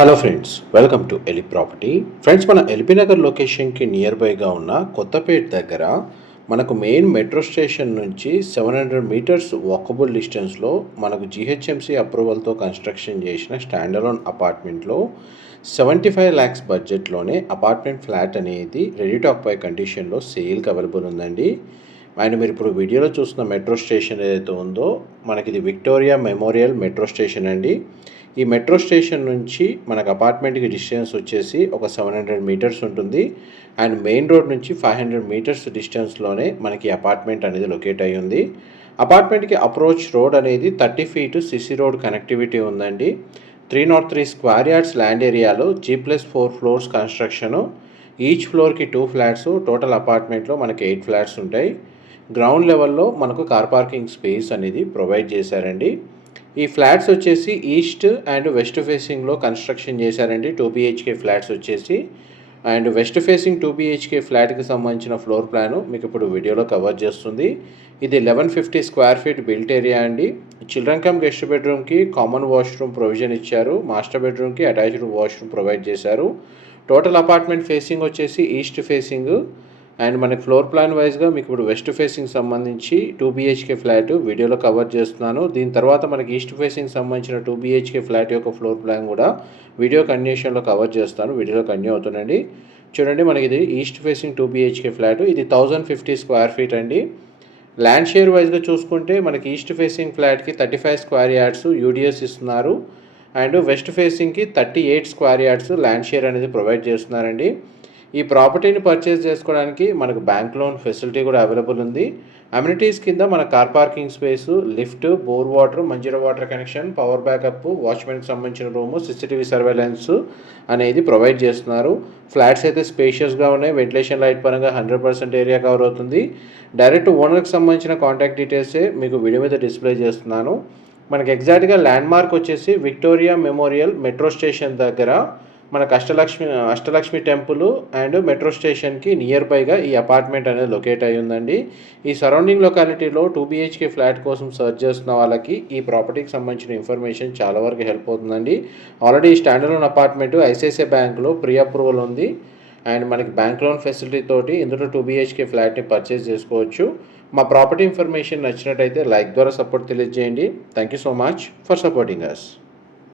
Hello friends, welcome to Eli property. Friends, మన ఎల్బీ నగర్ లొకేషన్కి near బైగా ఉన్న కొత్తపేట దగ్గర మనకు మెయిన్ మెట్రో స్టేషన్ నుంచి 700 మీటర్స్ వాకబుల్ డిస్టెన్స్లో మనకు జిహెచ్ఎంసీ అప్రూవల్తో కన్స్ట్రక్షన్ చేసిన స్టాండలోన్ అపార్ట్మెంట్లో 75 lakhs బడ్జెట్లోనే అపార్ట్మెంట్ ఫ్లాట్ అనేది రెడీ టు ఆక్యుపై కండిషన్లో సేల్కి అవైలబుల్ ఉందండి. అండ్ మీరు ఇప్పుడు వీడియోలో చూస్తున్న మెట్రో స్టేషన్ ఏదైతే ఉందో మనకి ఇది విక్టోరియా మెమోరియల్ మెట్రో స్టేషన్ అండి. ఈ మెట్రో స్టేషన్ నుంచి మనకు అపార్ట్మెంట్కి డిస్టెన్స్ వచ్చేసి ఒక 700 మీటర్స్ ఉంటుంది. అండ్ మెయిన్ రోడ్ నుంచి 500 మీటర్స్ డిస్టెన్స్లోనే మనకి అపార్ట్మెంట్ అనేది లొకేట్ అయ్యి ఉంది. అపార్ట్మెంట్కి అప్రోచ్ రోడ్ అనేది 30 feet సిసి రోడ్ కనెక్టివిటీ ఉందండి. 303 స్క్వేర్ యార్డ్స్ ల్యాండ్ ఏరియాలో G+4 ఫ్లోర్స్ కన్స్ట్రక్షను. ఈచ్ ఫ్లోర్కి 2 ఫ్లాట్స్, టోటల్ అపార్ట్మెంట్లో మనకి 8 ఫ్లాట్స్ ఉంటాయి. గ్రౌండ్ లెవెల్లో మనకు కార్ పార్కింగ్ స్పేస్ అనేది ప్రొవైడ్ చేశారండి. ఈ ఫ్లాట్స్ వచ్చేసి ఈస్ట్ అండ్ వెస్ట్ ఫేసింగ్లో కన్స్ట్రక్షన్ చేశారండి. 2 BHK ఫ్లాట్స్ వచ్చేసి. అండ్ వెస్ట్ ఫేసింగ్ 2 BHK ఫ్లాట్కి సంబంధించిన ఫ్లోర్ ప్లాను మీకు ఇప్పుడు వీడియోలో కవర్ చేస్తుంది. ఇది 1150 స్క్వేర్ ఫీట్ బిల్ట్ ఏరియా అండి. చిల్డ్రన్ కమ్ గెస్ట్ బెడ్రూమ్కి కామన్ వాష్రూమ్ ప్రొవిజన్ ఇచ్చారు. మాస్టర్ బెడ్రూమ్కి అటాచ్డ్ వాష్రూమ్ ప్రొవైడ్ చేశారు. టోటల్ అపార్ట్మెంట్ ఫేసింగ్ వచ్చేసి ఈస్ట్ ఫేసింగ్. అండ్ మనకి ఫ్లోర్ ప్లాన్ వైజ్గా మీకు ఇప్పుడు వెస్ట్ ఫేసింగ్ సంబంధించి 2 BHK ఫ్లాట్ వీడియోలో కవర్ చేస్తున్నాను. దీని తర్వాత మనకి ఈస్ట్ ఫేసింగ్ సంబంధించిన 2 BHK ఫ్లాట్ యొక్క ఫ్లోర్ ప్లాన్ కూడా వీడియో కంటిన్యూషన్లో కవర్ చేస్తాను. వీడియోలో కంటిన్యూ అవుతుందండి. చూడండి, మనకి ఇది ఈస్ట్ ఫేసింగ్ 2 BHK ఫ్లాట్. ఇది 1050 స్క్వేర్ ఫీట్ అండి. ల్యాండ్ షేర్ వైజ్గా చూసుకుంటే మనకి ఈస్ట్ ఫేసింగ్ ఫ్లాట్కి 35 స్క్వేర్ యార్డ్స్ యూడిఎస్ ఇస్తున్నారు. అండ్ వెస్ట్ ఫేసింగ్కి 38 స్క్వేర్ యార్డ్స్ ల్యాండ్ షేర్ అనేది ప్రొవైడ్ చేస్తున్నారండి. ఈ ప్రాపర్టీని పర్చేస్ చేసుకోవడానికి మనకు బ్యాంక్ లోన్ ఫెసిలిటీ కూడా అవైలబుల్ ఉంది. అమ్యూనిటీస్ కింద మన car parking space, lift, bore water, Manjira water connection, power backup, వాచ్మెన్కి సంబంధించిన రూము, CCTV సర్వేలెన్స్ అనేది ప్రొవైడ్ చేస్తున్నారు. ఫ్లాట్స్ అయితే స్పేషియస్గా ఉన్నాయి. వెంటిలేషన్ లైట్ పరంగా 100% ఏరియా కవర్ అవుతుంది. డైరెక్ట్ ఓనర్కి సంబంధించిన కాంటాక్ట్ డీటెయిల్సే మీకు వీడియో మీద డిస్ప్లే చేస్తున్నాను. మనకి ఎగ్జాక్ట్గా ల్యాండ్ మార్క్ వచ్చేసి విక్టోరియా మెమోరియల్ మెట్రో స్టేషన్ దగ్గర మనకు అష్టలక్ష్మి టెంపుల్ అండ్ మెట్రో స్టేషన్కి నియర్ బైగా ఈ అపార్ట్మెంట్ అనేది లొకేట్ అయ్యి ఉందండి. ఈ సరౌండింగ్ లొకాలిటీలో 2 BHK ఫ్లాట్ కోసం సర్చ్ చేస్తున్న వాళ్ళకి ఈ ప్రాపర్టీకి సంబంధించిన ఇన్ఫర్మేషన్ చాలా వరకు హెల్ప్ అవుతుందండి. ఆల్రెడీ ఈ స్టాండర్డ్ అపార్ట్మెంట్ ఐసిఐసిఐ బ్యాంక్లో ప్రీ అప్రూవల్ ఉంది. అండ్ మనకి బ్యాంక్ లోన్ ఫెసిలిటీ తోటి ఇందులో 2 BHK ఫ్లాట్ని పర్చేస్ చేసుకోవచ్చు. మా ప్రాపర్టీ ఇన్ఫర్మేషన్ నచ్చినట్టయితే లైక్ ద్వారా సపోర్ట్ తెలియజేయండి. Thank you so much for supporting us.